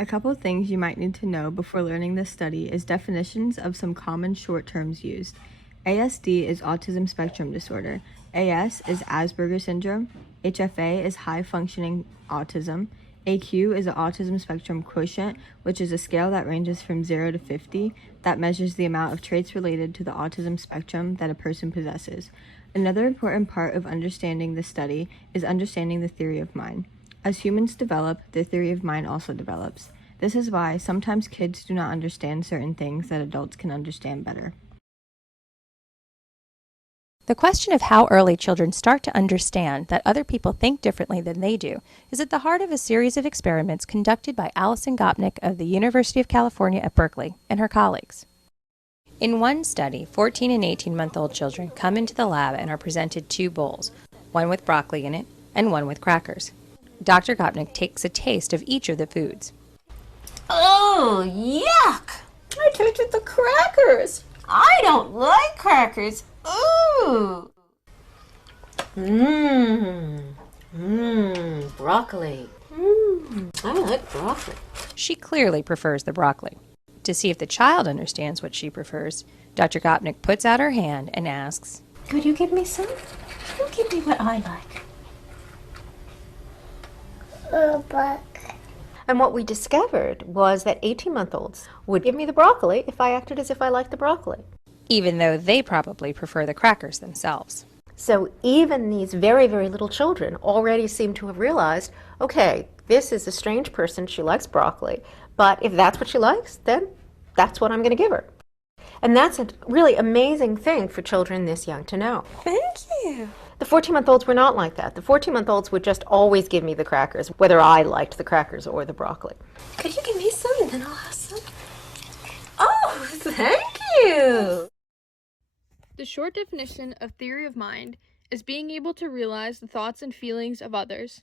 A couple of things you might need to know before learning this study is definitions of some common short terms used. ASD is autism spectrum disorder. AS is Asperger's syndrome. HFA is high functioning autism. AQ is the autism spectrum quotient, which is a scale that ranges from 0 to 50 that measures the amount of traits related to the autism spectrum that a person possesses. Another important part of understanding this study is understanding the theory of mind. As humans develop, the theory of mind also develops. This is why sometimes kids do not understand certain things that adults can understand better. The question of how early children start to understand that other people think differently than they do is at the heart of a series of experiments conducted by Alison Gopnik of the University of California at Berkeley and her colleagues. In one study, 14 and 18-month-old children come into the lab and are presented two bowls, one with broccoli in it and one with crackers. Dr. Gopnik takes a taste of each of the foods. Oh, yuck! I tasted the crackers. I don't like crackers. Ooh! Broccoli. I like broccoli. She clearly prefers the broccoli. To see if the child understands what she prefers, Dr. Gopnik puts out her hand and asks, Could you give me some? You give me what I like. And what we discovered was that 18-month-olds would give me the broccoli if I acted as if I liked the broccoli. even though they probably prefer the crackers themselves. So even these very, very little children already seem to have realized, okay, this is a strange person, she likes broccoli, but if that's what she likes, then that's what I'm going to give her. And that's a really amazing thing for children this young to know. Thank you. The 14-month-olds were not like that. The 14-month-olds would just always give me the crackers, whether I liked the crackers or the broccoli. Could you give me some and then I'll have some? Oh, thank you. The short definition of theory of mind is being able to realize the thoughts and feelings of others.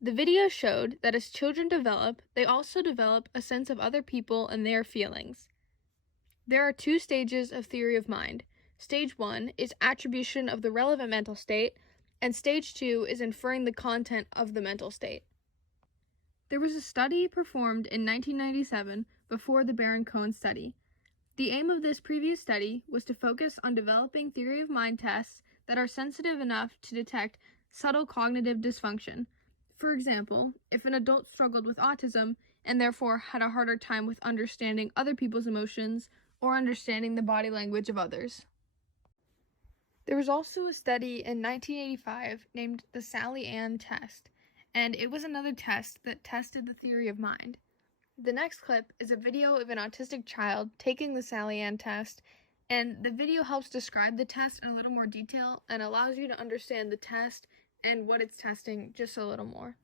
The video showed that as children develop, they also develop a sense of other people and their feelings. There are two stages of theory of mind. Stage 1 is attribution of the relevant mental state, and Stage 2 is inferring the content of the mental state. There was a study performed in 1997 before the Cohen study. The aim of this previous study was to focus on developing theory of mind tests that are sensitive enough to detect subtle cognitive dysfunction. For example, if an adult struggled with autism and therefore had a harder time with understanding other people's emotions or understanding the body language of others. There was also a study in 1985 named the Sally Ann test, and it was another test that tested the theory of mind. The next clip is a video of an autistic child taking the Sally Ann test, and the video helps describe the test in a little more detail and allows you to understand the test and what it's testing just a little more.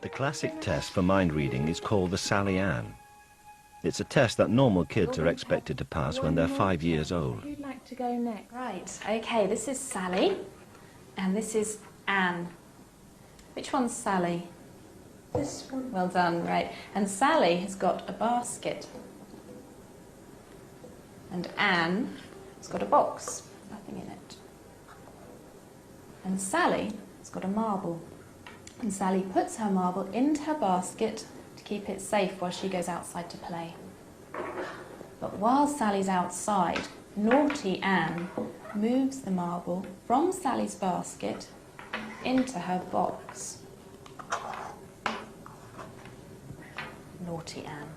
The classic test for mind reading is called the Sally Ann. It's a test that normal kids are expected to pass when they're 5 years old. Who'd like to go next? Right, okay, this is Sally, and this is Anne. Which one's Sally? This one. Well done, right. And Sally has got a basket. And Anne has got a box, nothing in it. And Sally has got a marble. And Sally puts her marble into her basket to keep it safe while she goes outside to play. But while Sally's outside, naughty Anne moves the marble from Sally's basket into her box. Naughty Anne.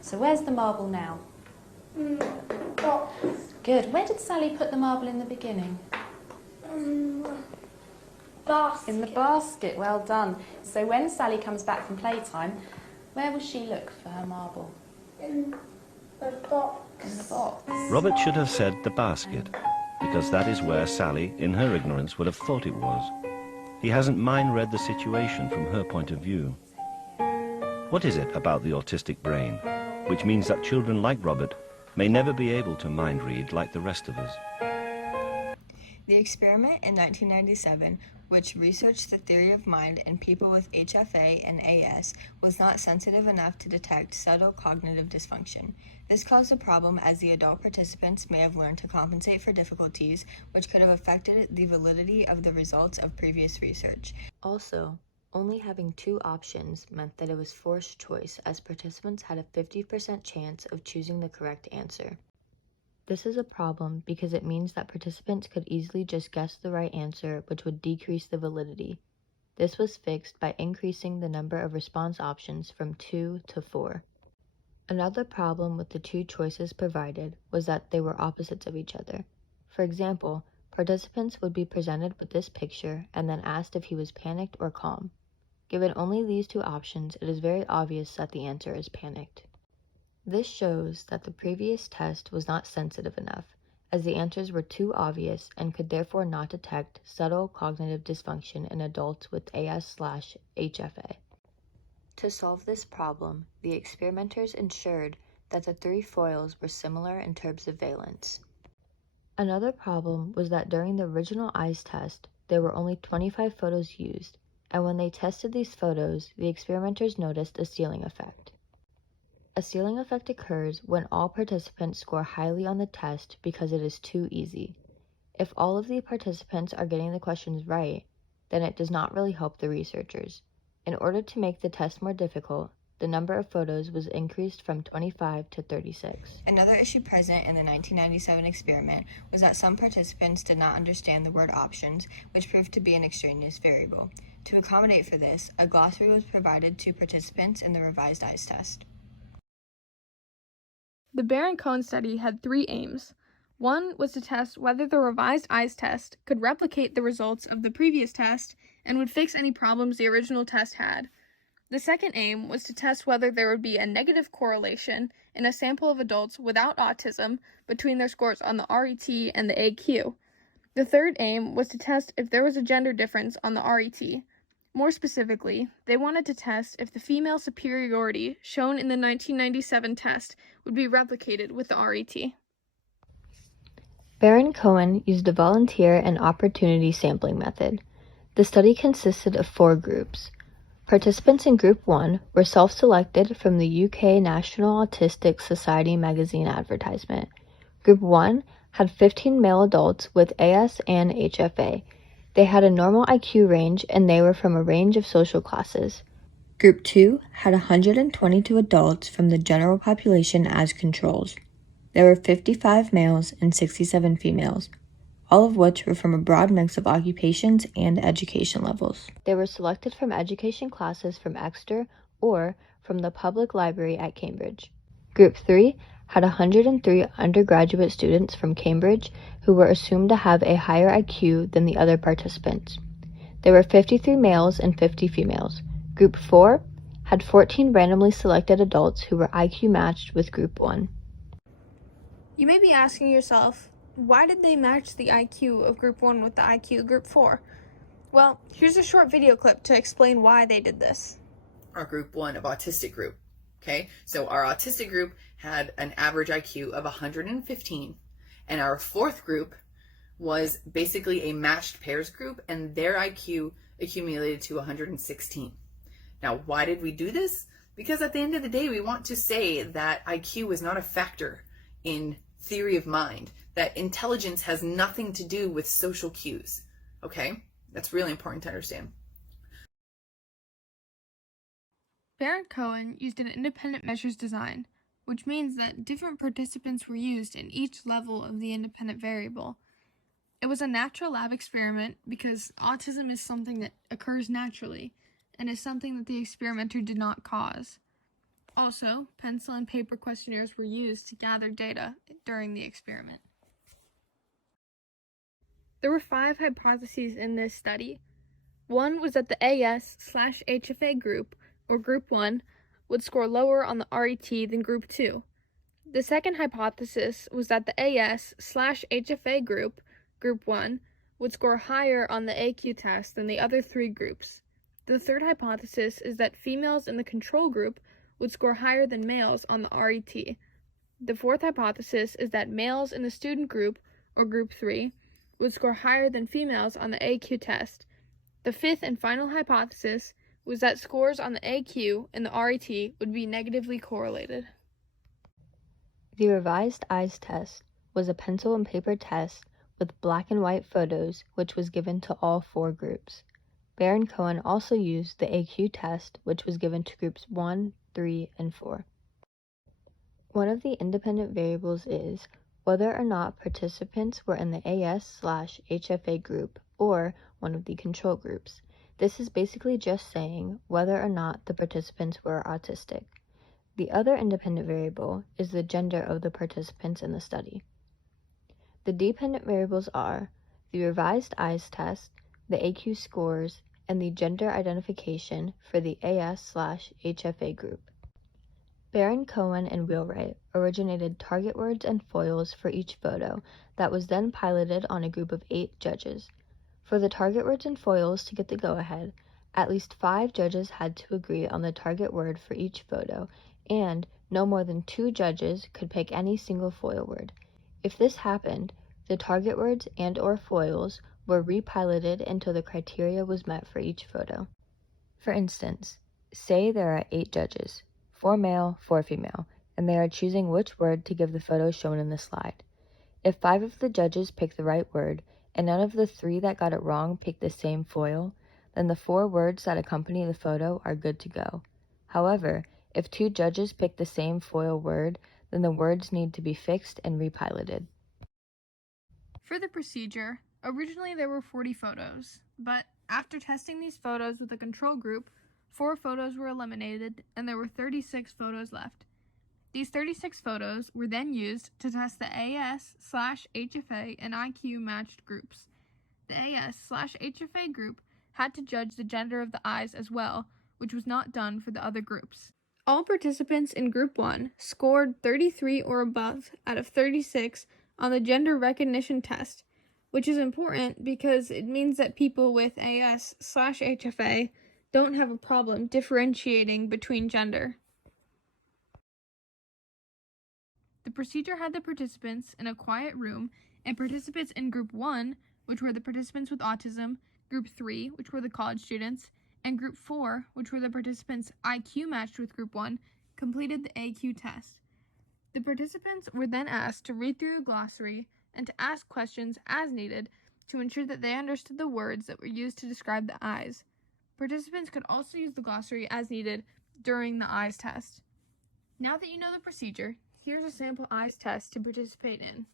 So where's the marble now? Box. Good. Where did Sally put the marble in the beginning? Basket. In the basket. Well done. So when Sally comes back from playtime, where will she look for her marble? In the box. In the box. Robert should have said the basket, because that is where Sally, in her ignorance, would have thought it was. He hasn't mind-read the situation from her point of view. What is it about the autistic brain, which means that children like Robert may never be able to mind-read like the rest of us? The experiment in 1997, which researched the theory of mind in people with HFA and AS, was not sensitive enough to detect subtle cognitive dysfunction. This caused a problem as the adult participants may have learned to compensate for difficulties, which could have affected the validity of the results of previous research. Also, only having two options meant that it was forced choice, as participants had a 50% chance of choosing the correct answer. This is a problem because it means that participants could easily just guess the right answer, which would decrease the validity. This was fixed by increasing the number of response options from 2 to 4. Another problem with the two choices provided was that they were opposites of each other. For example, participants would be presented with this picture and then asked if he was panicked or calm. Given only these two options, it is very obvious that the answer is panicked. This shows that the previous test was not sensitive enough, as the answers were too obvious and could therefore not detect subtle cognitive dysfunction in adults with AS/HFA. To solve this problem, the experimenters ensured that the three foils were similar in terms of valence. Another problem was that during the original eyes test, there were only 25 photos used, and when they tested these photos, the experimenters noticed a ceiling effect. A ceiling effect occurs when all participants score highly on the test because it is too easy. If all of the participants are getting the questions right, then it does not really help the researchers. In order to make the test more difficult, the number of photos was increased from 25 to 36. Another issue present in the 1997 experiment was that some participants did not understand the word options, which proved to be an extraneous variable. To accommodate for this, a glossary was provided to participants in the revised eyes test. The Cohen study had three aims. One was to test whether the revised eyes test could replicate the results of the previous test and would fix any problems the original test had. The second aim was to test whether there would be a negative correlation in a sample of adults without autism between their scores on the RET and the AQ. The third aim was to test if there was a gender difference on the RET. More specifically, they wanted to test if the female superiority shown in the 1997 test would be replicated with the RET. Cohen used a volunteer and opportunity sampling method. The study consisted of 4 groups. Participants in Group 1 were self-selected from the UK National Autistic Society magazine advertisement. Group 1 had 15 male adults with AS and HFA. They had a normal IQ range and they were from a range of social classes. Group 2 had 122 adults from the general population as controls. There were 55 males and 67 females, all of which were from a broad mix of occupations and education levels. They were selected from education classes from Exeter or from the public library at Cambridge. Group 3 had 103 undergraduate students from Cambridge who were assumed to have a higher IQ than the other participants. There were 53 males and 50 females. Group 4 had 14 randomly selected adults who were IQ matched with Group 1. You may be asking yourself, why did they match the IQ of Group 1 with the IQ of Group 4? Well, here's a short video clip to explain why they did this. Our Group 1 of autistic group. Okay, so our autistic group had an average IQ of 115, and our fourth group was basically a matched pairs group, and their IQ accumulated to 116. Now, why did we do this? Because at the end of the day, we want to say that IQ is not a factor in theory of mind, that intelligence has nothing to do with social cues. Okay, that's really important to understand. Cohen used an independent measures design, which means that different participants were used in each level of the independent variable. It was a natural lab experiment because autism is something that occurs naturally and is something that the experimenter did not cause. Also, pencil and paper questionnaires were used to gather data during the experiment. There were 5 hypotheses in this study. One was that the AS/HFA group, or Group 1, would score lower on the RET than Group 2. The second hypothesis was that the AS/HFA group, Group 1, would score higher on the AQ test than the other 3 groups. The third hypothesis is that females in the control group would score higher than males on the RET. The fourth hypothesis is that males in the student group, or Group 3, would score higher than females on the AQ test. The fifth and final hypothesis was that scores on the AQ and the RET would be negatively correlated. The revised eyes test was a pencil and paper test with black and white photos, which was given to all 4 groups. Baer and Cohen also used the AQ test, which was given to groups 1, 3, and 4. One of the independent variables is whether or not participants were in the AS/HFA group or one of the control groups. This is basically just saying whether or not the participants were autistic. The other independent variable is the gender of the participants in the study. The dependent variables are the revised eyes test, the AQ scores, and the gender identification for the AS/HFA group. Baer, Cohen, and Wheelwright originated target words and foils for each photo that was then piloted on a group of 8 judges. For the target words and foils to get the go-ahead, at least 5 judges had to agree on the target word for each photo, and no more than 2 judges could pick any single foil word. If this happened, the target words and/or foils were repiloted until the criteria was met for each photo. For instance, say there are 8 judges, 4 male, 4 female, and they are choosing which word to give the photo shown in the slide. If 5 of the judges pick the right word, and none of the 3 that got it wrong pick the same foil, then the 4 words that accompany the photo are good to go. However, if 2 judges pick the same foil word, then the words need to be fixed and repiloted. For the procedure, originally there were 40 photos, but after testing these photos with a control group, 4 photos were eliminated and there were 36 photos left. These 36 photos were then used to test the AS/HFA and IQ matched groups. The AS/HFA group had to judge the gender of the eyes as well, which was not done for the other groups. All participants in Group 1 scored 33 or above out of 36 on the gender recognition test, which is important because it means that people with AS/HFA don't have a problem differentiating between gender. The procedure had the participants in a quiet room, and participants in Group 1, which were the participants with autism, Group 3, which were the college students, and Group 4, which were the participants IQ matched with Group 1, completed the AQ test. The participants were then asked to read through a glossary and to ask questions as needed to ensure that they understood the words that were used to describe the eyes. Participants could also use the glossary as needed during the eyes test. Now that you know the procedure, here's a sample eyes test to participate in.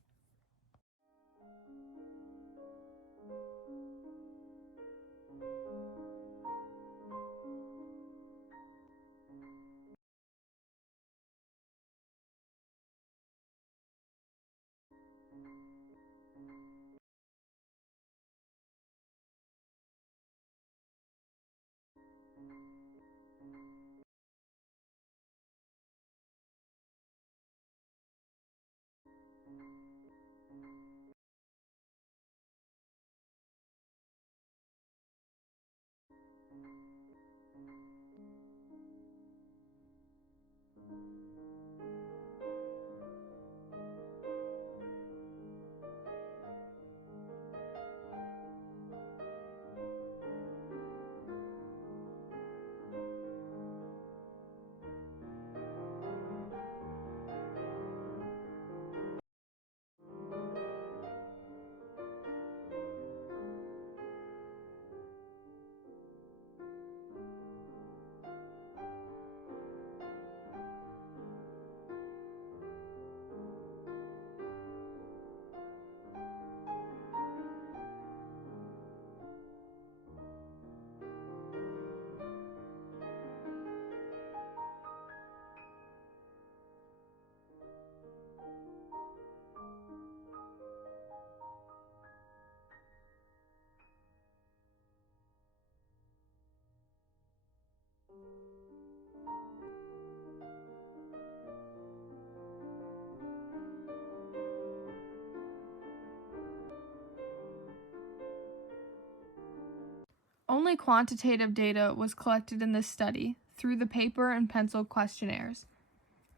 Only quantitative data was collected in this study through the paper and pencil questionnaires.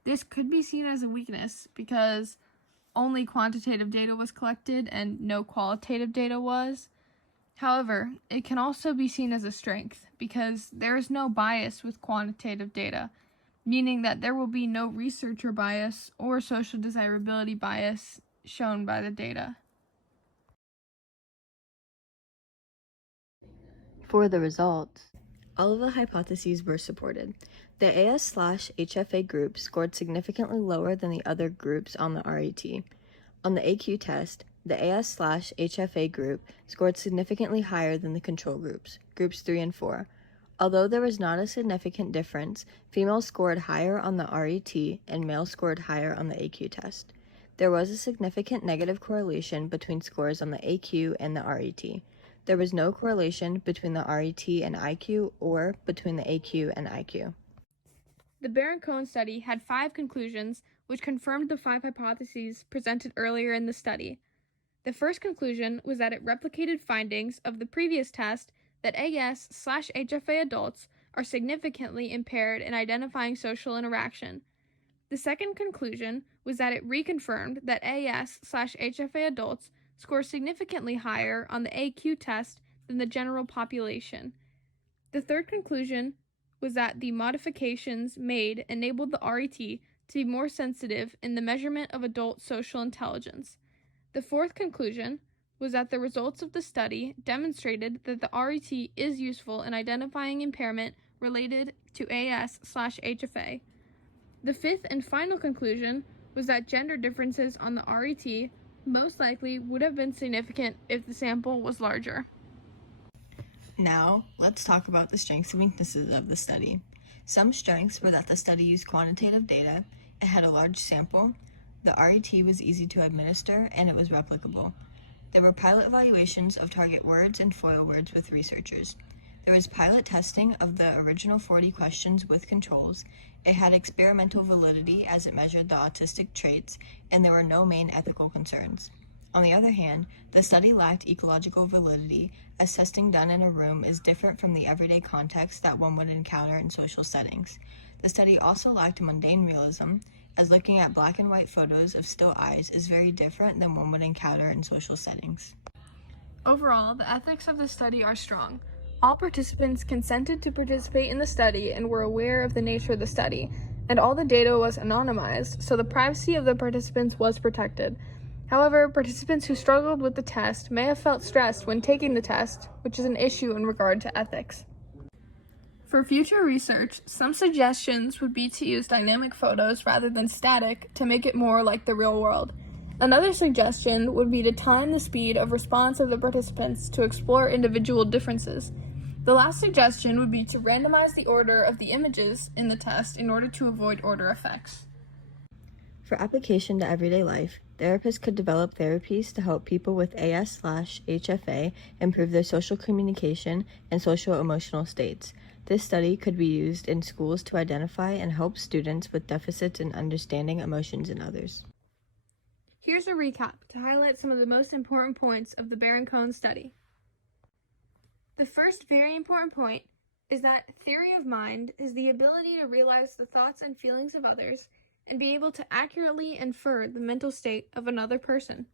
This could be seen as a weakness because only quantitative data was collected and no qualitative data was. However, it can also be seen as a strength because there is no bias with quantitative data, meaning that there will be no researcher bias or social desirability bias shown by the data. For the results, all of the hypotheses were supported. The AS/HFA group scored significantly lower than the other groups on the RET. On the AQ test, the AS/HFA group scored significantly higher than the control groups, groups 3 and 4. Although there was not a significant difference, females scored higher on the RET and males scored higher on the AQ test. There was a significant negative correlation between scores on the AQ and the RET. There was no correlation between the RET and IQ or between the AQ and IQ. The Baron-Cohen study had 5 conclusions which confirmed the 5 hypotheses presented earlier in the study. The first conclusion was that it replicated findings of the previous test that AS/HFA adults are significantly impaired in identifying social interaction. The second conclusion was that it reconfirmed that AS/HFA adults score significantly higher on the AQ test than the general population. The third conclusion was that the modifications made enabled the RET to be more sensitive in the measurement of adult social intelligence. The fourth conclusion was that the results of the study demonstrated that the RET is useful in identifying impairment related to AS/HFA. The fifth and final conclusion was that gender differences on the RET most likely would have been significant if the sample was larger. Now, let's talk about the strengths and weaknesses of the study. Some strengths were that the study used quantitative data, it had a large sample, the RET was easy to administer, and it was replicable. There were pilot evaluations of target words and FOIL words with researchers. There was pilot testing of the original 40 questions with controls. It had experimental validity as it measured the autistic traits, and there were no main ethical concerns. On the other hand, the study lacked ecological validity, as testing done in a room is different from the everyday context that one would encounter in social settings. The study also lacked mundane realism, as looking at black and white photos of still eyes is very different than one would encounter in social settings. Overall, the ethics of the study are strong. All participants consented to participate in the study and were aware of the nature of the study, and all the data was anonymized, so the privacy of the participants was protected. However, participants who struggled with the test may have felt stressed when taking the test, which is an issue in regard to ethics. For future research, some suggestions would be to use dynamic photos rather than static to make it more like the real world. Another suggestion would be to time the speed of response of the participants to explore individual differences. The last suggestion would be to randomize the order of the images in the test in order to avoid order effects. For application to everyday life, therapists could develop therapies to help people with AS/HFA improve their social communication and social emotional states. This study could be used in schools to identify and help students with deficits in understanding emotions in others. Here's a recap to highlight some of the most important points of the Baron-Cohen study. The first very important point is that theory of mind is the ability to realize the thoughts and feelings of others and be able to accurately infer the mental state of another person.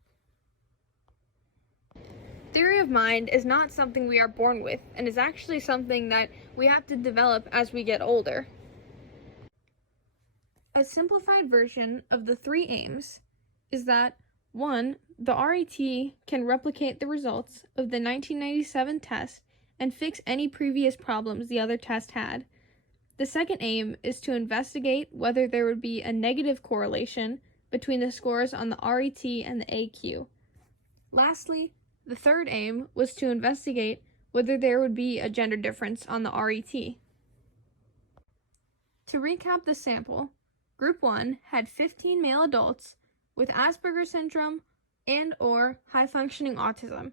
Theory of mind is not something we are born with and is actually something that we have to develop as we get older. A simplified version of the 3 aims is that 1. The RET can replicate the results of the 1997 test and fix any previous problems the other test had. The second aim is to investigate whether there would be a negative correlation between the scores on the RET and the AQ. Lastly, the third aim was to investigate whether there would be a gender difference on the RET. To recap the sample, Group 1 had 15 male adults with Asperger's syndrome and/or high-functioning autism.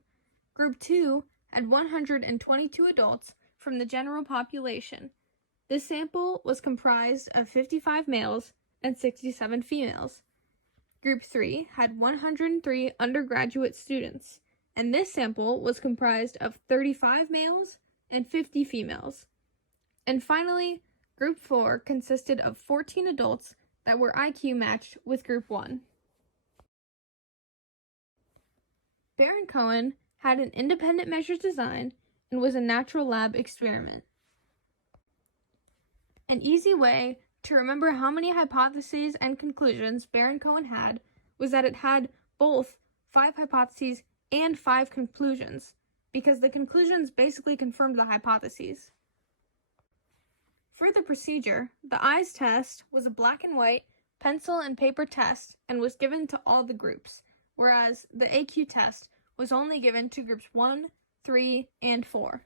Group 2 had 122 adults from the general population. This sample was comprised of 55 males and 67 females. Group 3 had 103 undergraduate students, and this sample was comprised of 35 males and 50 females. And finally, Group 4 consisted of 14 adults that were IQ matched with Group 1. Baron-Cohen had an independent measures design and was a natural lab experiment. An easy way to remember how many hypotheses and conclusions Baron-Cohen had was that it had both 5 hypotheses and 5 conclusions, because the conclusions basically confirmed the hypotheses. For the procedure, the eyes test was a black and white, pencil and paper test and was given to all the groups, whereas the AQ test was only given to groups 1, 3, and 4.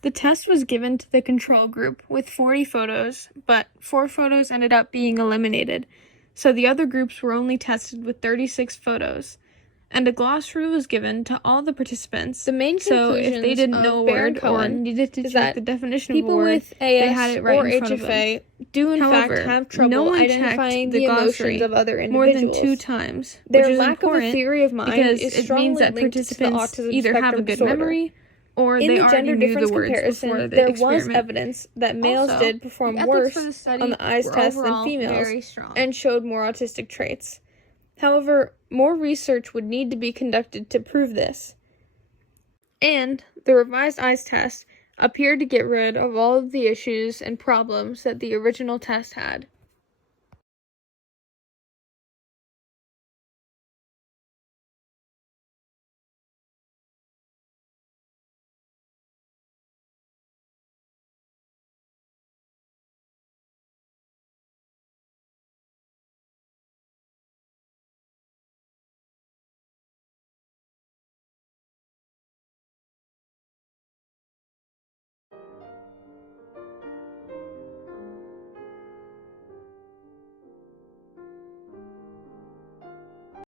The test was given to the control group with 40 photos, but 4 photos ended up being eliminated, so the other groups were only tested with 36 photos. And a glossary was given to all the participants. The main conclusions, so if they didn't know a word or needed to check the definition of a word, they had it right in front of them. Do in fact have trouble identifying the emotions of other individuals more than 2 times. Their lack of a theory of mind is strongly linked to the autism either have a good memory or they already knew the words before the experiment. There was evidence that males did perform worse on the eyes test than females and showed more autistic traits. However, more research would need to be conducted to prove this. And the revised eyes test appeared to get rid of all of the issues and problems that the original test had.